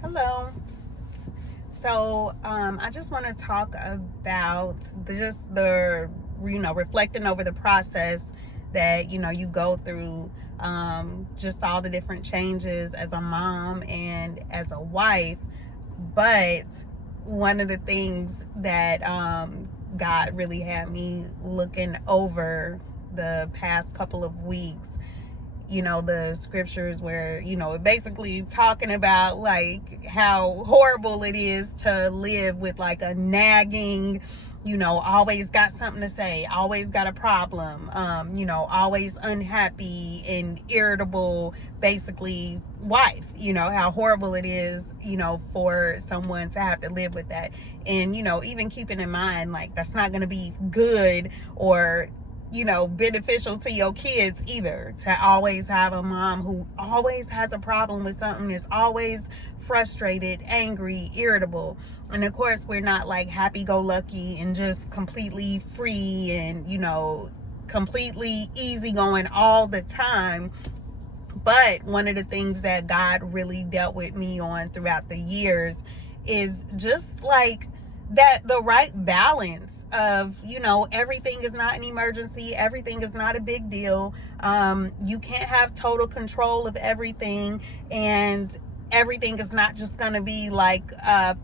Hello. I just want to talk about reflecting over the process that, you go through, just all the different changes as a mom and as a wife. But one of the things that God really had me looking over the past couple of weeks, the scriptures where, basically talking about like how horrible it is to live with like a nagging, always got something to say, always got a problem, always unhappy and irritable, basically wife. How horrible it is, for someone to have to live with that. And, even keeping in mind, like, that's not going to be good or beneficial to your kids either, to always have a mom who always has a problem with something, is always frustrated, angry, irritable. And of course, we're not like happy-go-lucky and just completely free and, completely easygoing all the time. But one of the things that God really dealt with me on throughout the years is just like that, the right balance of, everything is not an emergency, everything is not a big deal. You can't have total control of everything, and everything is not just going to be like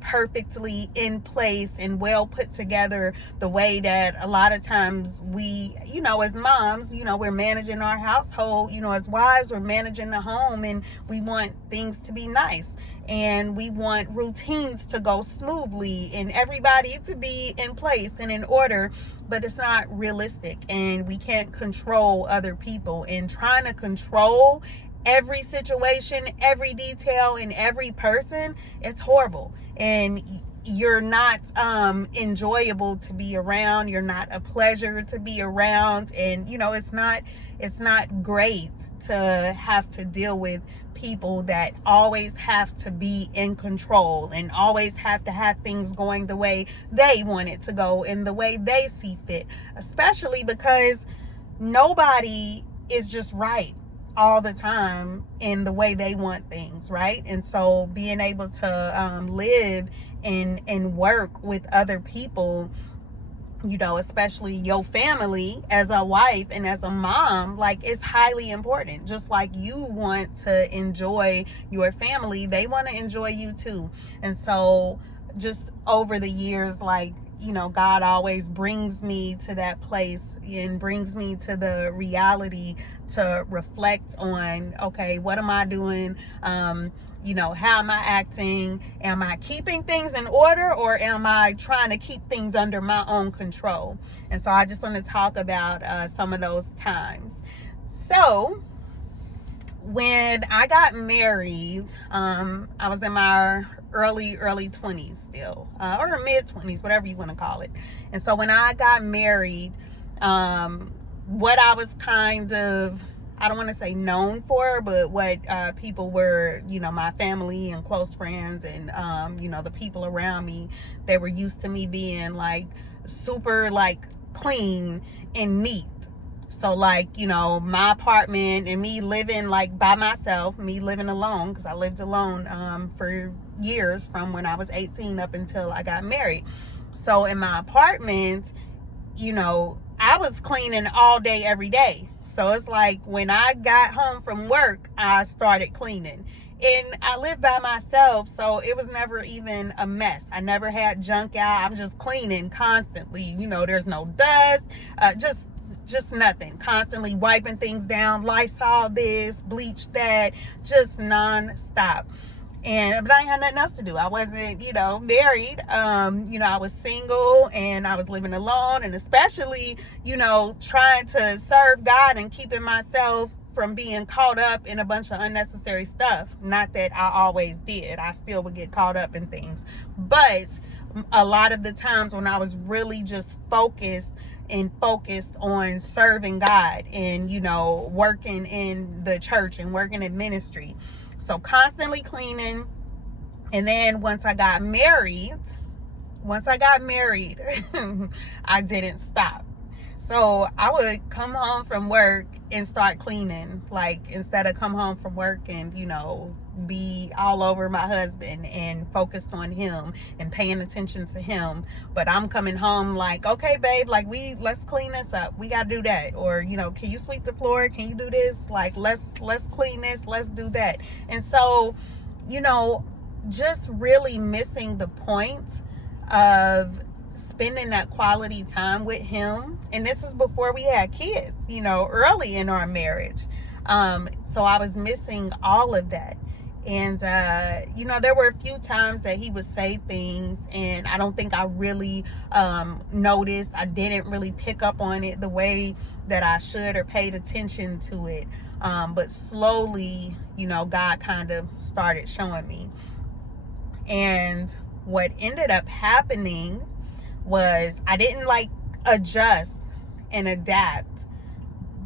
perfectly in place and well put together the way that a lot of times we, as moms, we're managing our household, as wives, we're managing the home, and we want things to be nice, and we want routines to go smoothly and everybody to be in place and in order. But it's not realistic, and we can't control other people. And trying to control every situation, every detail, and every person, it's horrible. And you're not enjoyable to be around. You're not a pleasure to be around. And it's not great to have to deal with people that always have to be in control and always have to have things going the way they want it to go and the way they see fit, especially because nobody is just right all the time in the way they want things, right? And so being able to live and work with other people, especially your family, as a wife and as a mom, like, it's highly important. Just like you want to enjoy your family, they want to enjoy you too. And so just over the years, like, God always brings me to that place and brings me to the reality to reflect on, okay, what am I doing? How am I acting? Am I keeping things in order, or am I trying to keep things under my own control? And so I just want to talk about some of those times. So when I got married, I was in my early 20s still, or mid 20s, whatever you want to call it. And so when I got married, what I was kind of, I don't want to say known for, but what people were, my family and close friends and, the people around me, they were used to me being like super like clean and neat. So like, my apartment and me living like by myself, me living alone, because I lived alone for years from when I was 18 up until I got married. So in my apartment, I was cleaning all day, every day. So it's like when I got home from work, I started cleaning. And I lived by myself, so it was never even a mess. I never had junk out. I'm just cleaning constantly. There's no dust, just nothing. Constantly wiping things down, Lysol this, bleach that, just non-stop. But I ain't had nothing else to do. I wasn't, married. I was single and I was living alone, and especially, trying to serve God and keeping myself from being caught up in a bunch of unnecessary stuff. Not that I always did. I still would get caught up in things. But a lot of the times when I was really just focused on serving God and, working in the church and working in ministry. So constantly cleaning. And then once I got married, I didn't stop. So I would come home from work and start cleaning, like instead of come home from work and, be all over my husband and focused on him and paying attention to him. But I'm coming home like, okay, babe, like let's clean this up. We got to do that. Or, can you sweep the floor? Can you do this? Like, let's clean this. Let's do that. And so, just really missing the point of spending that quality time with him. And this is before we had kids, early in our marriage. So I was missing all of that. And, there were a few times that he would say things and I don't think I really noticed. I didn't really pick up on it the way that I should or paid attention to it. But slowly, God kind of started showing me. And what ended up happening was I didn't adjust and adapt,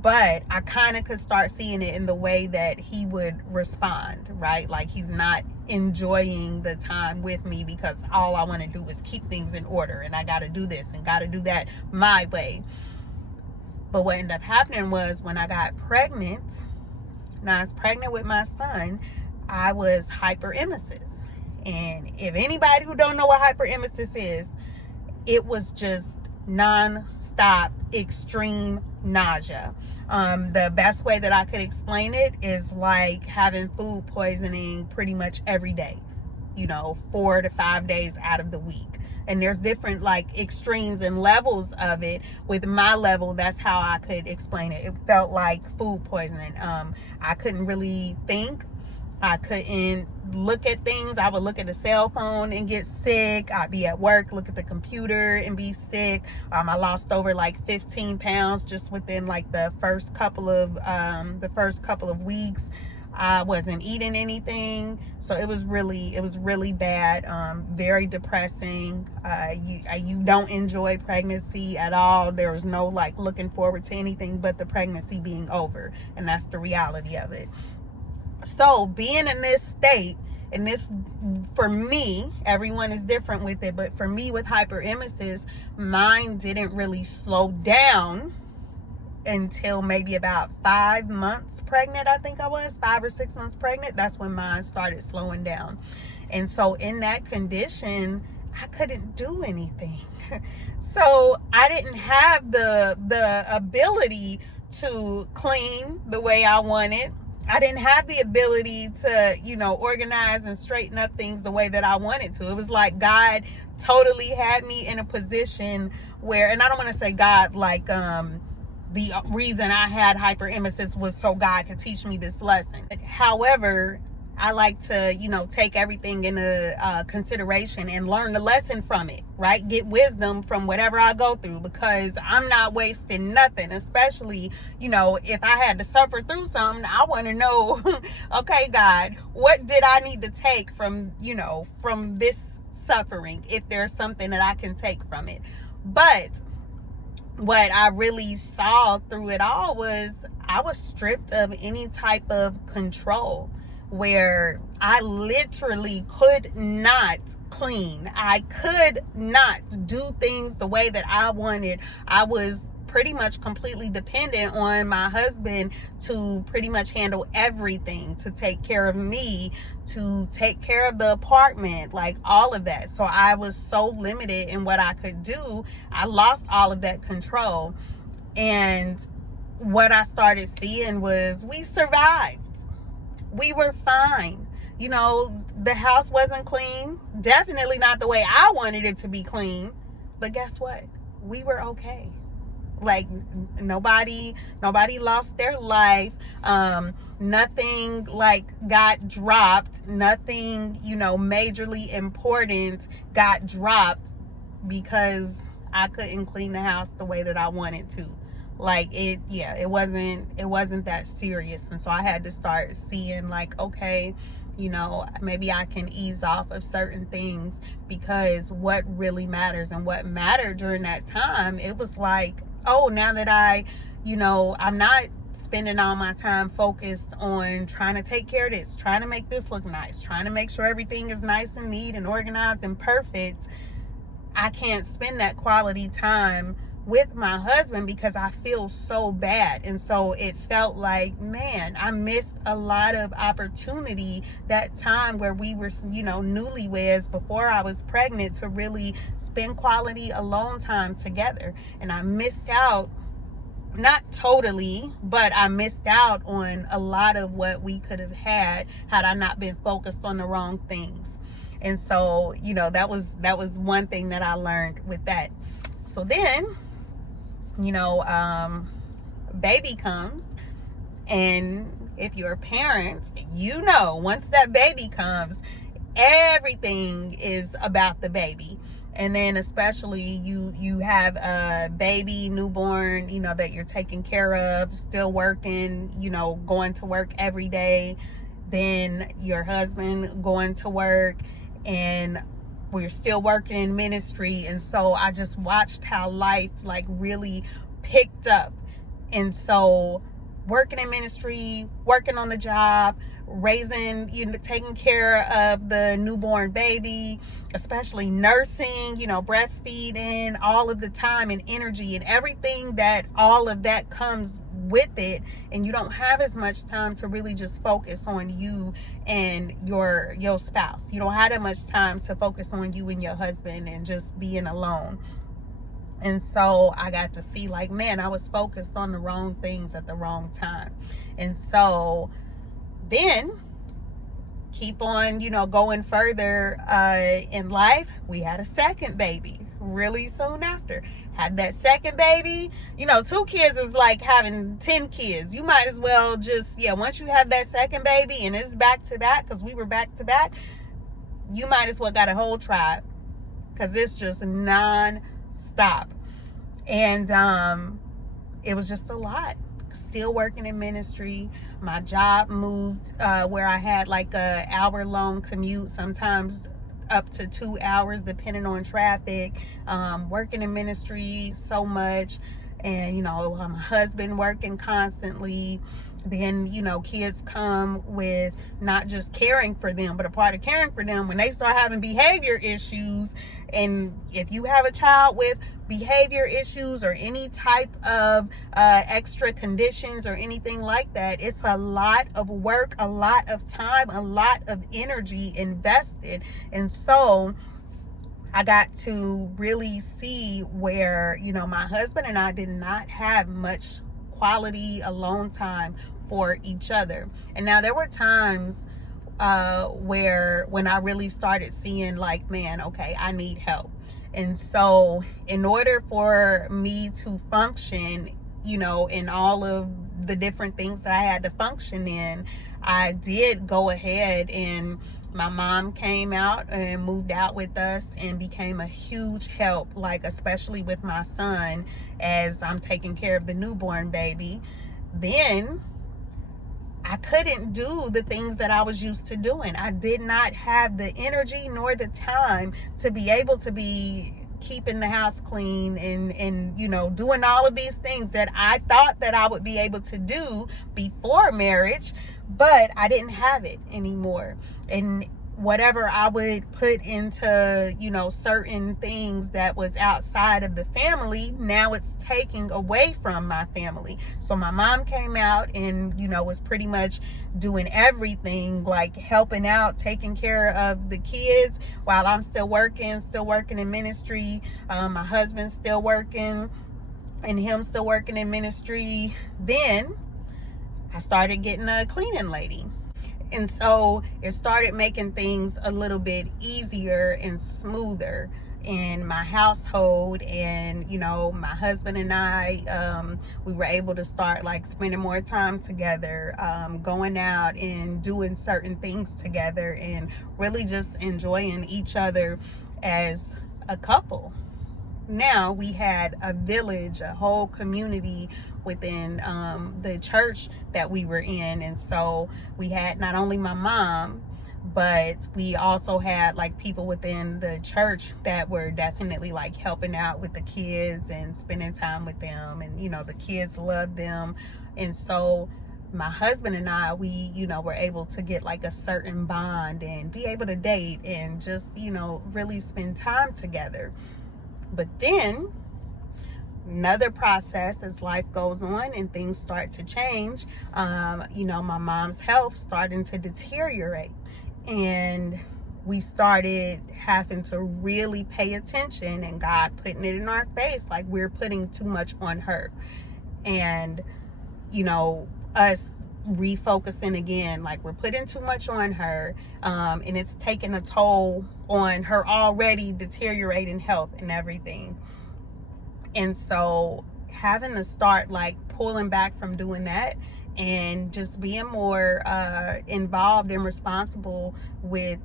but I kind of could start seeing it in the way that he would respond, right? Like he's not enjoying the time with me because all I want to do is keep things in order and I got to do this and got to do that my way. But what ended up happening was when I got pregnant, now I was pregnant with my son, I was hyperemesis. And if anybody who don't know what hyperemesis is, it was just non-stop extreme nausea. The best way that I could explain it is like having food poisoning pretty much every day, 4 to 5 days out of the week. And there's different extremes and levels of it. With my level, that's how I could explain it. It felt like food poisoning. I couldn't really think. I couldn't look at things. I would look at a cell phone and get sick. I'd be at work, look at the computer and be sick. I lost over 15 pounds just within the first couple of weeks. I wasn't eating anything, so it was really bad. Very depressing. You don't enjoy pregnancy at all. There was no looking forward to anything but the pregnancy being over, and that's the reality of it. So being in this state, and this, for me, everyone is different with it, but for me with hyperemesis, mine didn't really slow down until maybe about 5 months pregnant. I think I was 5 or 6 months pregnant. That's when mine started slowing down. And so in that condition, I couldn't do anything. So I didn't have the ability to clean the way I wanted. I didn't have the ability to, organize and straighten up things the way that I wanted to. It was like God totally had me in a position where, and I don't want to say God the reason I had hyperemesis was so God could teach me this lesson. However, I like to, take everything into consideration and learn the lesson from it, right? Get wisdom from whatever I go through, because I'm not wasting nothing, especially, if I had to suffer through something, I want to know, okay, God, what did I need to take from, from this suffering, if there's something that I can take from it. But what I really saw through it all was I was stripped of any type of control, where I literally could not clean. I could not do things the way that I wanted. I was pretty much completely dependent on my husband to pretty much handle everything, to take care of me, to take care of the apartment, all of that. So I was so limited in what I could do. I lost all of that control. And what I started seeing was we survived. We were fine. The house wasn't clean. Definitely not the way I wanted it to be clean. But guess what? We were okay. Nobody lost their life. Nothing got dropped. Nothing, majorly important got dropped because I couldn't clean the house the way that I wanted to. It wasn't that serious. And so I had to start seeing okay, maybe I can ease off of certain things, because what really matters and what mattered during that time, it was now that I'm not spending all my time focused on trying to take care of this, trying to make this look nice, trying to make sure everything is nice and neat and organized and perfect. I can't spend that quality time with my husband because I feel so bad. And so it felt like, man, I missed a lot of opportunity that time where we were, newlyweds before I was pregnant, to really spend quality alone time together. And I missed out, not totally, but I missed out on a lot of what we could have had I not been focused on the wrong things. And so, that was one thing that I learned with that. So then, baby comes, and if you're a parent, once that baby comes, everything is about the baby. And then especially you have a baby, newborn, that you're taking care of, still working, going to work every day. Then your husband going to work, and we're still working in ministry. And so I just watched how life like really picked up. And so working in ministry, working on the job, raising, taking care of the newborn baby, especially nursing, breastfeeding, all of the time and energy and everything that all of that comes with it. And you don't have as much time to really just focus on you and your spouse. You don't have that much time to focus on you and your husband and just being alone. And so I got to see, like, man, I was focused on the wrong things at the wrong time. And so then keep on, going further in life. We had a second baby really soon after. Had that second baby. 2 kids is like having 10 kids. You might as well just, once you have that second baby and it's back to back, because we were back to back, you might as well got a whole tribe, because it's just non-stop. And it was just a lot. Still working in ministry. My job moved where I had like a hour-long commute, sometimes up to 2 hours depending on traffic. Working in ministry so much, and my husband working constantly. Then kids come with not just caring for them, but a part of caring for them when they start having behavior issues. And if you have a child with behavior issues or any type of extra conditions or anything like that, it's a lot of work, a lot of time, a lot of energy invested. And so I got to really see where, my husband and I did not have much quality alone time for each other. And now there were times when I really started seeing like, man, okay, I need help. And so in order for me to function, in all of the different things that I had to function in, I did go ahead, and my mom came out and moved out with us and became a huge help, like especially with my son as I'm taking care of the newborn baby. Then I couldn't do the things that I was used to doing. I did not have the energy nor the time to be able to be keeping the house clean and doing all of these things that I thought that I would be able to do before marriage, but I didn't have it anymore. And whatever I would put into, certain things that was outside of the family, now it's taking away from my family. So my mom came out and, was pretty much doing everything, like helping out, taking care of the kids while I'm still working in ministry. My husband's still working and him still working in ministry. Then I started getting a cleaning lady. And so it started making things a little bit easier and smoother in my household. And, my husband and I, we were able to start like spending more time together, going out and doing certain things together and really just enjoying each other as a couple. Now we had a village, a whole community within the church that we were in. And so we had not only my mom, but we also had like people within the church that were definitely like helping out with the kids and spending time with them. And the kids loved them. And so my husband and I, we were able to get like a certain bond and be able to date and just really spend time together. But then another process as life goes on and things start to change. My mom's health starting to deteriorate, and we started having to really pay attention, and God putting it in our face like we're putting too much on her. And us refocusing again, like we're putting too much on her, and it's taking a toll on her already deteriorating health and everything. And so having to start like pulling back from doing that and just being more involved and responsible with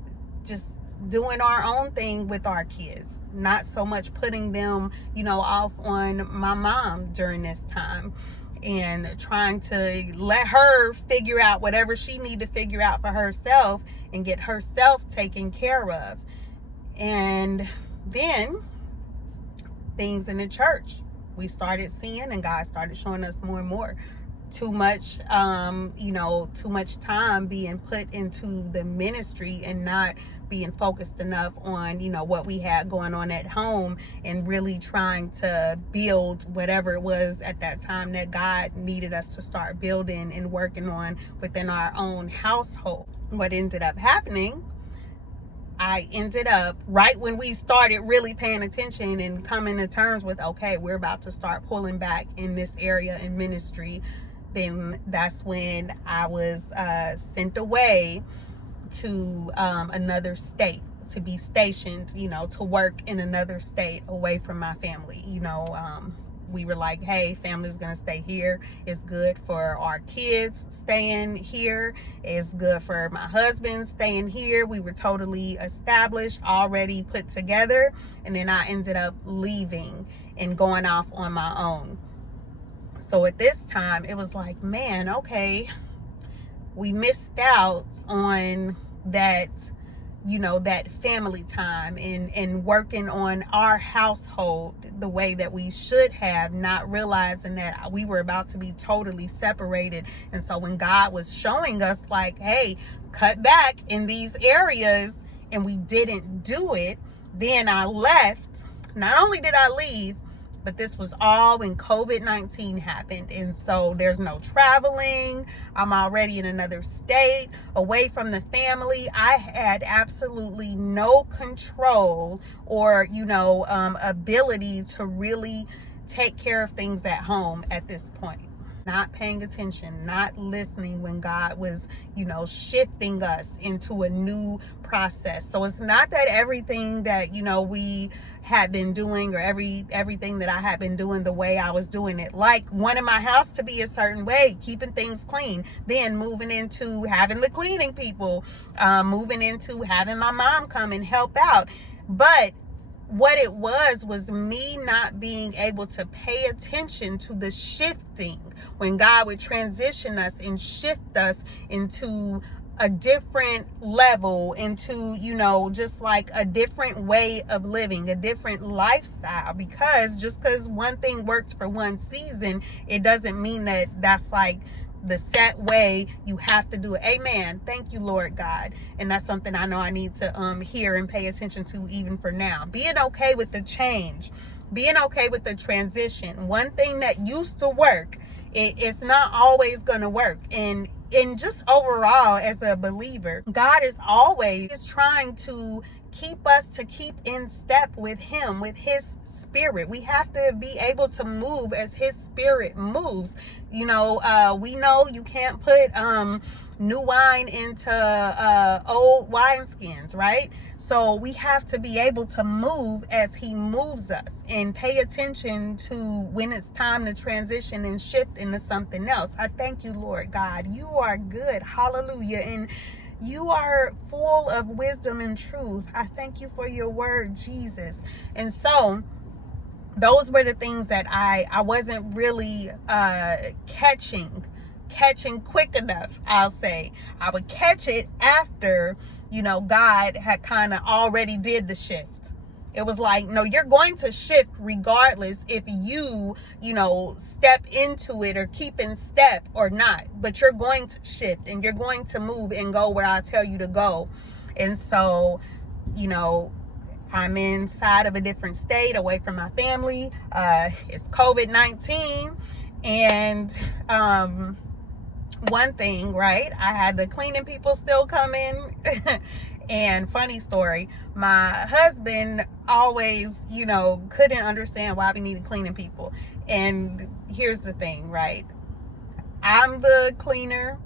just doing our own thing with our kids, not so much putting them off on my mom during this time, and trying to let her figure out whatever she need to figure out for herself and get herself taken care of. And then things in the church we started seeing, and God started showing us more and more too much time being put into the ministry and not being focused enough on what we had going on at home, and really trying to build whatever it was at that time that God needed us to start building and working on within our own household. What ended up happening, I ended up, right when we started really paying attention and coming to terms with, okay, we're about to start pulling back in this area in ministry, then that's when I was sent away to another state to be stationed, to work in another state away from my family. We were like, hey, family's gonna stay here. It's good for our kids staying here. It's good for my husband staying here. We were totally established, already put together. And then I ended up leaving and going off on my own. So at this time, it was like, man, okay, we missed out on that, that family time and working on our household the way that we should have, not realizing that we were about to be totally separated. And so when God was showing us like, hey, cut back in these areas, and we didn't do it, then I left. Not only did I leave, but this was all when COVID-19 happened. And so there's no traveling. I'm already in another state, away from the family. I had absolutely no control or, ability to really take care of things at home at this point. Not paying attention, not listening when God was, shifting us into a new process. So it's not that everything that, we had been doing, or everything that I had been doing the way I was doing it, like wanting my house to be a certain way, keeping things clean, then moving into having the cleaning people, moving into having my mom come and help out. But what it was me not being able to pay attention to the shifting when God would transition us and shift us into a different level, into just like a different way of living, a different lifestyle. Because just because one thing works for one season, it doesn't mean that that's like the set way you have to do it. Amen. Thank you, Lord God. And that's something I know I need to hear and pay attention to even for now. Being okay with the change, being okay with the transition. One thing that used to work, it's not always going to work. And just overall, as a believer, God is always trying to keep us to keep in step with him, with his spirit. We have to be able to move as his spirit moves. We know you can't put new wine into old wineskins, right? So we have to be able to move as he moves us, and pay attention to when it's time to transition and shift into something else. I thank you, Lord God. You are good. Hallelujah. And you are full of wisdom and truth. I thank you for your word, Jesus. And so those were the things that I wasn't really catching quick enough. I'll say I would catch it after God had kind of already did the shift. It was like, no, you're going to shift regardless if you step into it or keep in step or not, but you're going to shift and you're going to move and go where I tell you to go. And so I'm inside of a different state, away from my family. It's COVID-19. And one thing, right? I had the cleaning people still coming. And funny story, my husband always, couldn't understand why we needed cleaning people. And here's the thing, right? I'm the cleaner.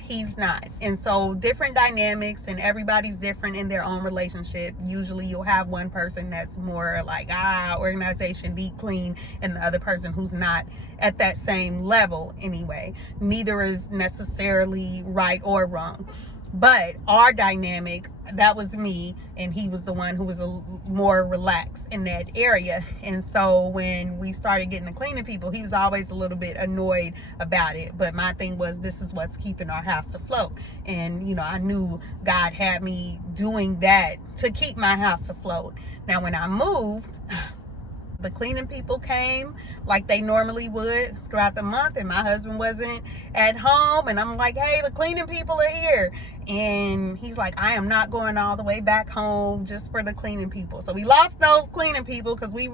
He's not. And so different dynamics, and everybody's different in their own relationship. Usually you'll have one person that's more like, organization, be clean, and the other person who's not at that same level anyway. Neither is necessarily right or wrong. But our dynamic, that was me, and he was the one who was more relaxed in that area. And so when we started getting the cleaning people, he was always a little bit annoyed about it. But my thing was, this is what's keeping our house afloat. And, I knew God had me doing that to keep my house afloat. Now, when I moved, the cleaning people came like they normally would throughout the month, and my husband wasn't at home, and I'm like, hey, the cleaning people are here. And he's like, I am not going all the way back home just for the cleaning people. So we lost those cleaning people because we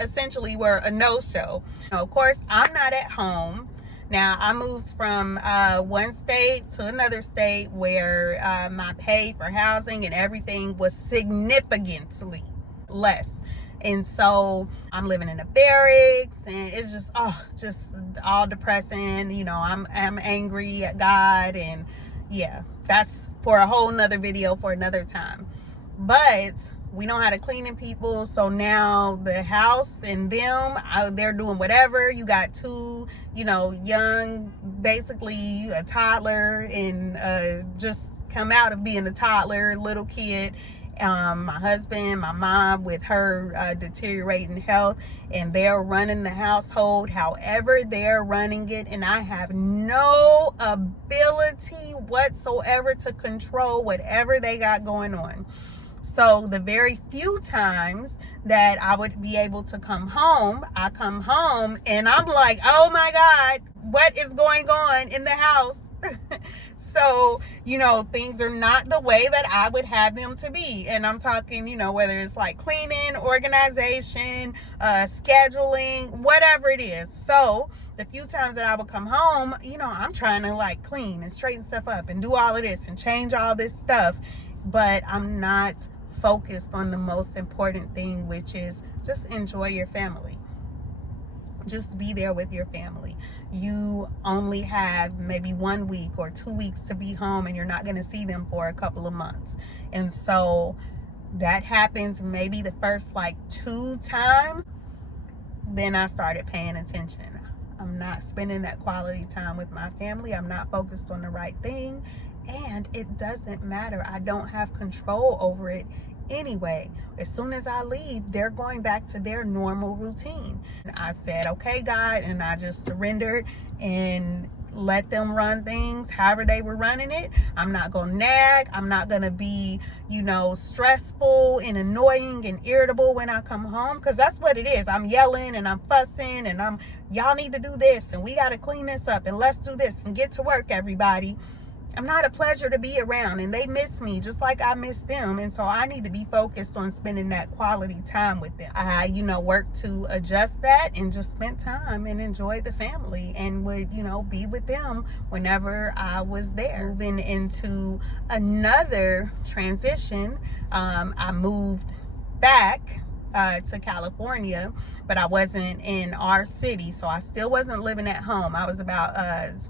essentially were a no-show. Of course, I'm not at home. Now, I moved from one state to another state where my pay for housing and everything was significantly less. And so I'm living in a barracks, and it's just all depressing. I'm angry at God, and yeah, that's for a whole nother video for another time. But we don't have the cleaning people, so now the house and them, they're doing whatever. You got two, young, basically a toddler, and just come out of being a toddler, little kid. My husband, my mom with her deteriorating health, and they're running the household however they're running it, and I have no ability whatsoever to control whatever they got going on. So the very few times that I would be able to come home, I come home and I'm like, oh my God, what is going on in the house? So, things are not the way that I would have them to be. And I'm talking, whether it's like cleaning, organization, scheduling, whatever it is. So the few times that I would come home, I'm trying to like clean and straighten stuff up and do all of this and change all this stuff. But I'm not focused on the most important thing, which is just enjoy your family. Just be there with your family. You only have maybe 1 week or 2 weeks to be home, and you're not going to see them for a couple of months. And so that happens maybe the first 2 times. Then I started paying attention. I'm not spending that quality time with my family. I'm not focused on the right thing. And it doesn't matter. I don't have control over it anyway. As soon as I leave, they're going back to their normal routine. And I said, okay, God, and I just surrendered and let them run things however they were running it. I'm not gonna nag. I'm not gonna be, stressful and annoying and irritable when I come home, because that's what it is. I'm yelling and I'm fussing and y'all need to do this and we gotta clean this up and let's do this and get to work, everybody. I'm not a pleasure to be around, and they miss me just like I miss them. And so I need to be focused on spending that quality time with them. I, work to adjust that and just spend time and enjoy the family, and would, be with them whenever I was there. Moving into another transition, I moved back to California, but I wasn't in our city, so I still wasn't living at home. I was about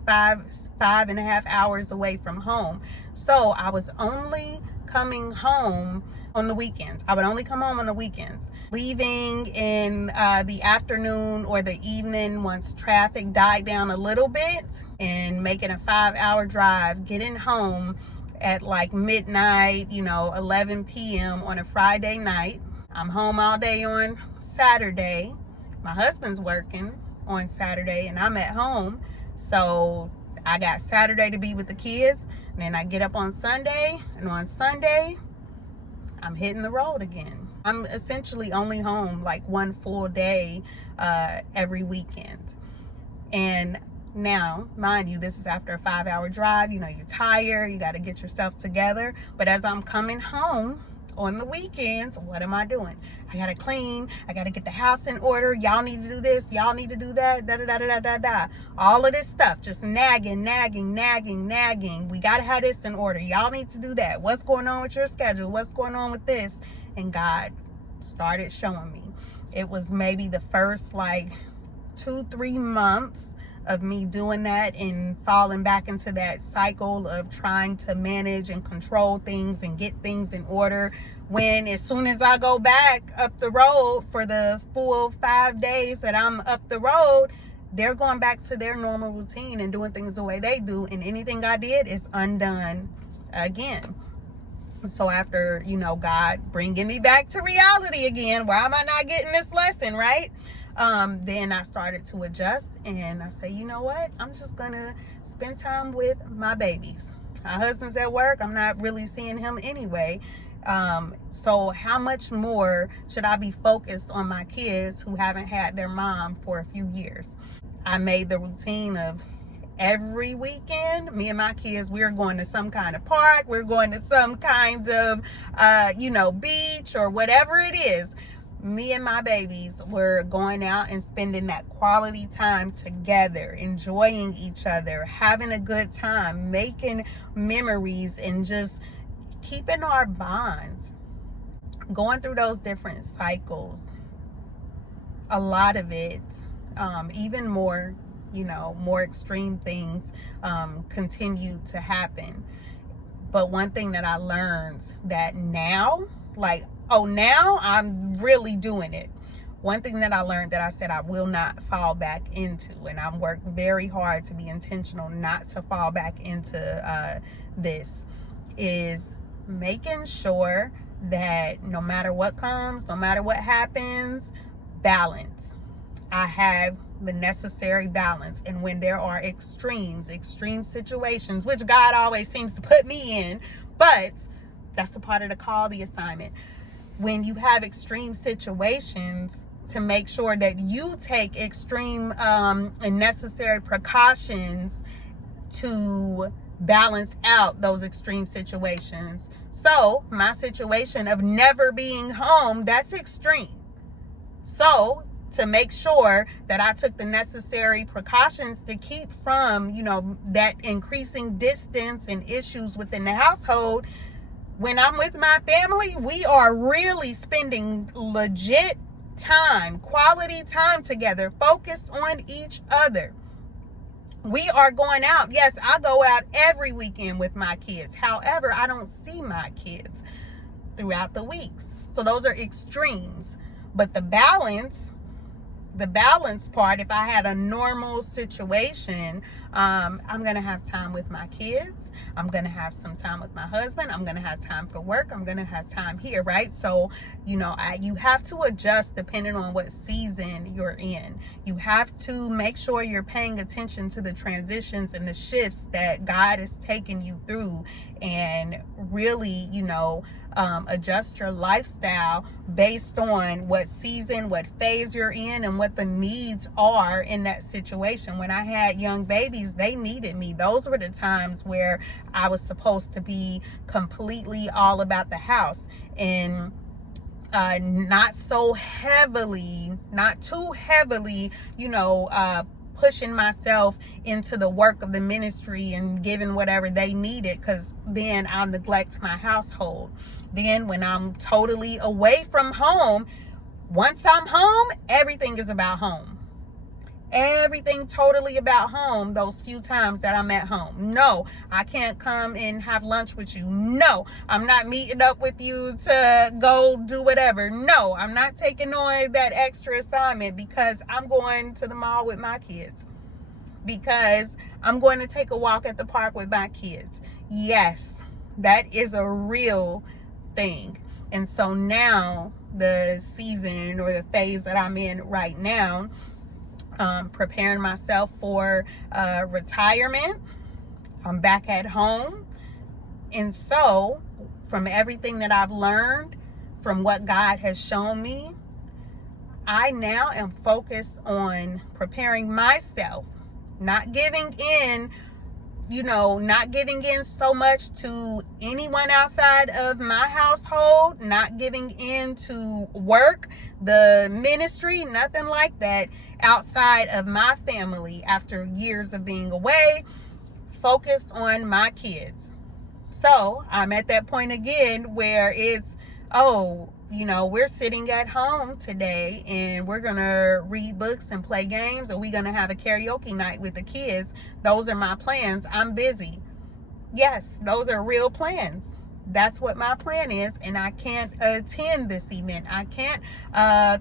5.5 hours away from home, so I was only coming home on the weekends. I would only come home on the weekends, leaving in the afternoon or the evening once traffic died down a little bit, and making a 5-hour drive, getting home at midnight, 11 p.m. on a Friday night. I'm home all day on Saturday. My husband's working on Saturday and I'm at home. So I got Saturday to be with the kids. And then I get up on Sunday. And on Sunday, I'm hitting the road again. I'm essentially only home 1 full day every weekend. And now, mind you, this is after a 5-hour drive. You're tired. You got to get yourself together. But as I'm coming home, On the weekends, what am I doing? I gotta clean. I gotta get the house in order. Y'all need to do this. Y'all need to do that. Da da da da da da. All of this stuff, just nagging. We gotta have this in order. Y'all need to do that. What's going on with your schedule? What's going on with this? And God started showing me. It was maybe the first like 2-3 months of me doing that and falling back into that cycle of trying to manage and control things and get things in order, when as soon as I go back up the road for the full 5 days that I'm up the road, they're going back to their normal routine and doing things the way they do, and anything I did is undone again. So after, God bringing me back to reality again, why am I not getting this lesson, right? Then I started to adjust, and I say, you know what? I'm just going to spend time with my babies. My husband's at work. I'm not really seeing him anyway. So how much more should I be focused on my kids who haven't had their mom for a few years? I made the routine of every weekend, me and my kids, we're going to some kind of park. We're going to some kind of, beach or whatever it is. Me and my babies were going out and spending that quality time together, enjoying each other, having a good time, making memories, and just keeping our bonds. Going through those different cycles, a lot of it, even more, more extreme things continue to happen. But one thing that I learned that now, now I'm really doing it. One thing that I learned that I said I will not fall back into, and I'm working very hard to be intentional not to fall back into this, is making sure that no matter what comes, no matter what happens, balance. I have the necessary balance. And when there are extreme situations, which God always seems to put me in, but that's a part of the call, the assignment. When you have extreme situations, to make sure that you take extreme and necessary precautions to balance out those extreme situations. So my situation of never being home, that's extreme. So to make sure that I took the necessary precautions to keep from, that increasing distance and issues within the household. When I'm with my family, we are really spending legit time, quality time together, focused on each other. We are going out. Yes, I go out every weekend with my kids. However, I don't see my kids throughout the weeks. So those are extremes. But the balance part, if I had a normal situation, I'm going to have time with my kids. I'm going to have some time with my husband. I'm going to have time for work. I'm going to have time here, right? So, you have to adjust depending on what season you're in. You have to make sure you're paying attention to the transitions and the shifts that God is taking you through, and really, adjust your lifestyle based on what season, what phase you're in, and what the needs are in that situation. When I had young babies, they needed me. Those were the times where I was supposed to be completely all about the house, and not too heavily, pushing myself into the work of the ministry and giving whatever they needed, because then I'll neglect my household. Then when I'm totally away from home, once I'm home, everything is about home. Everything totally about home those few times that I'm at home. No, I can't come and have lunch with you. No, I'm not meeting up with you to go do whatever. No, I'm not taking on that extra assignment because I'm going to the mall with my kids. Because I'm going to take a walk at the park with my kids. Yes, that is a real thing. And so now the season or the phase that I'm in right now, preparing myself for retirement. I'm back at home. And so from everything that I've learned, from what God has shown me, I now am focused on preparing myself, not giving in not giving in so much to anyone outside of my household, not giving in to work, the ministry, nothing like that outside of my family after years of being away, focused on my kids. So I'm at that point again where it's, we're sitting at home today and we're going to read books and play games, or we're going to have a karaoke night with the kids. Those are my plans. I'm busy. Yes, those are real plans. That's what my plan is. And I can't attend this event. I can't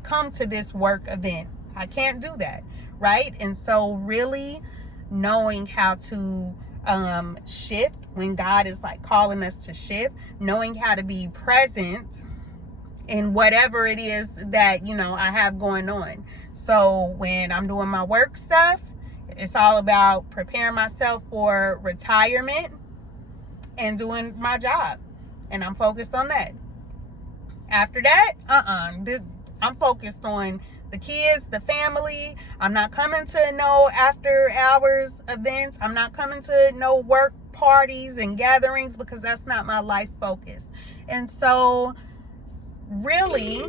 come to this work event. I can't do that. Right? And so really knowing how to shift when God is like calling us to shift, knowing how to be present in whatever it is that, I have going on. So when I'm doing my work stuff, it's all about preparing myself for retirement and doing my job. And I'm focused on that. After that, I'm focused on the kids, the family. I'm not coming to no after hours events. I'm not coming to no work parties and gatherings, because that's not my life focus. And so really,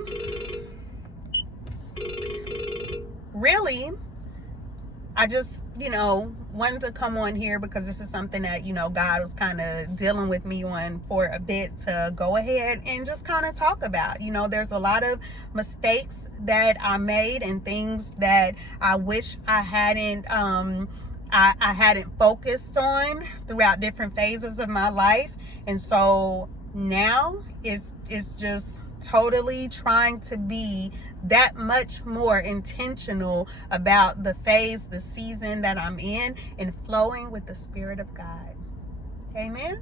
I just, wanted to come on here because this is something that, God was kind of dealing with me on for a bit, to go ahead and just kind of talk about. There's a lot of mistakes that I made and things that I wish I hadn't I hadn't focused on throughout different phases of my life. And so now it's just totally trying to be that much more intentional about the phase, the season that I'm in, and flowing with the Spirit of God. Amen.